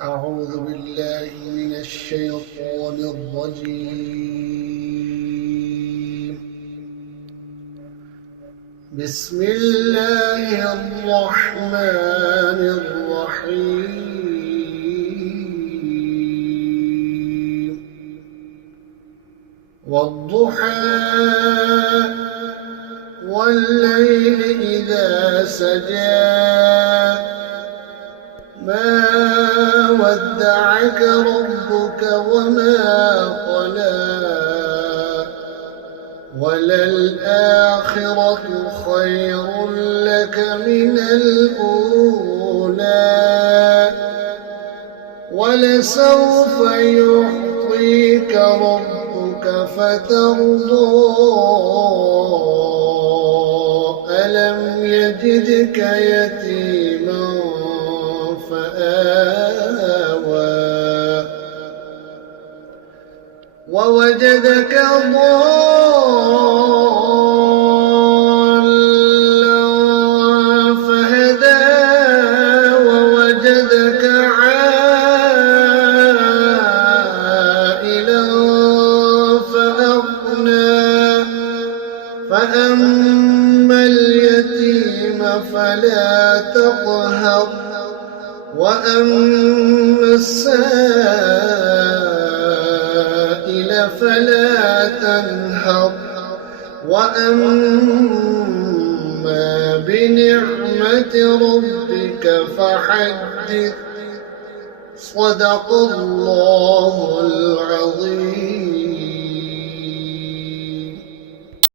أعوذ بالله من الشيطان الرجيم. بسم الله الرحمن الرحيم. والضحى والليل إذا سجى ما ودعك ربك وما قلى وللآخرة خير لك من الأولى ولسوف يعطيك ربك فترضى ألم يجدك يتيما فآوى ووجدك ضالا فهدى ووجدك عائلا فأغنى فأما اليتيم فلا تقهر وأما السائل فلا تنهر وأما بنعمة ربك فحدث. صدق الله العظيم.